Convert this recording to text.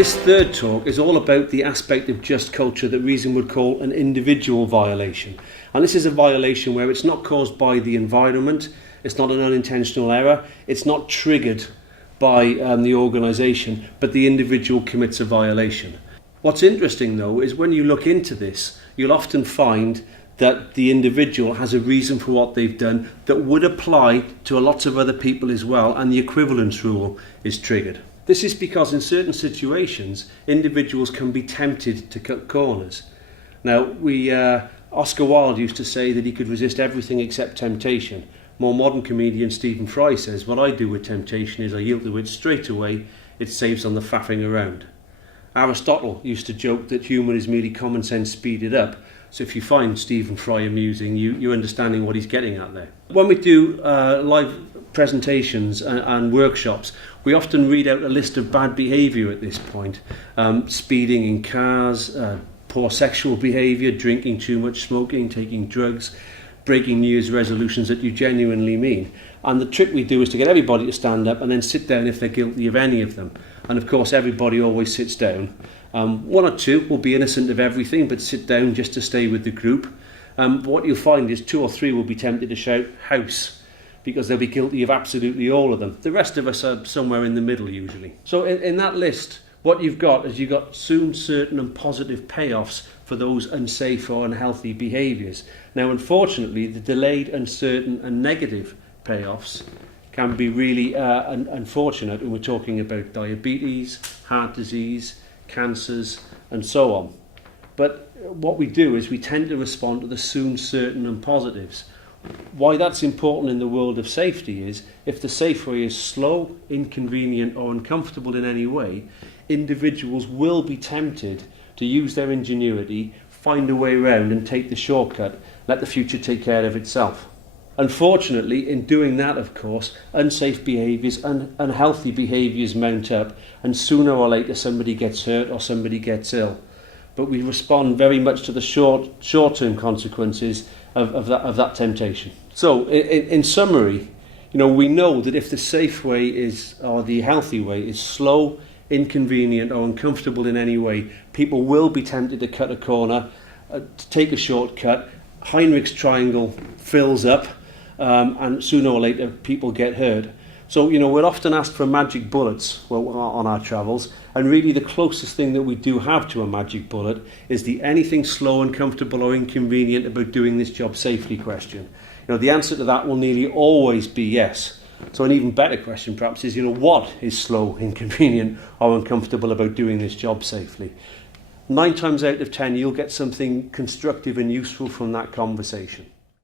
This third talk is all about the aspect of just culture that reason would call an individual violation. And this is a violation where it's not caused by the environment, it's not an unintentional error, it's not triggered by the organisation, but the individual commits a violation. What's interesting though is when you look into this, you'll often find that the individual has a reason for what they've done that would apply to lots of other people as well, and the equivalence rule is triggered. This is because in certain situations, individuals can be tempted to cut corners. Now, Oscar Wilde used to say that he could resist everything except temptation. More modern comedian Stephen Fry says, what I do with temptation is I yield to it straight away, it saves on the faffing around. Aristotle used to joke that humour is merely common sense speeded up, so if you find Stephen Fry amusing, you're understanding what he's getting at there. When we do live presentations and workshops, we often read out a list of bad behaviour at this point. Speeding in cars, poor sexual behaviour, drinking too much, smoking, taking drugs, breaking New Year's resolutions that you genuinely mean. And the trick we do is to get everybody to stand up and then sit down if they're guilty of any of them. And of course everybody always sits down. One or two will be innocent of everything but sit down just to stay with the group. But what you'll find is 2 or 3 will be tempted to shout house because they'll be guilty of absolutely all of them. The rest of us are somewhere in the middle usually. So in that list, what you've got is you've got soon, certain and positive payoffs for those unsafe or unhealthy behaviours. Now unfortunately the delayed, uncertain and negative payoffs can be really unfortunate when we're talking about diabetes, heart disease, cancers and so on. But what we do is we tend to respond to the soon, certain and positives. Why that's important in the world of safety is if the safe way is slow, inconvenient or uncomfortable in any way, individuals will be tempted to use their ingenuity, find a way around and take the shortcut, let the future take care of itself. Unfortunately, in doing that, of course, unsafe behaviours and unhealthy behaviours mount up, and sooner or later somebody gets hurt or somebody gets ill. But we respond very much to the short-term consequences of that temptation. So, in summary, we know that if the safe way or the healthy way is slow, inconvenient or uncomfortable in any way, people will be tempted to cut a corner, to take a shortcut. Heinrich's triangle fills up, and sooner or later people get hurt. So, we're often asked for magic bullets on our travels, and really the closest thing that we do have to a magic bullet is the anything slow, uncomfortable or inconvenient about doing this job safely question. The answer to that will nearly always be yes. So an even better question perhaps is, what is slow, inconvenient or uncomfortable about doing this job safely? 9 times out of 10 you'll get something constructive and useful from that conversation.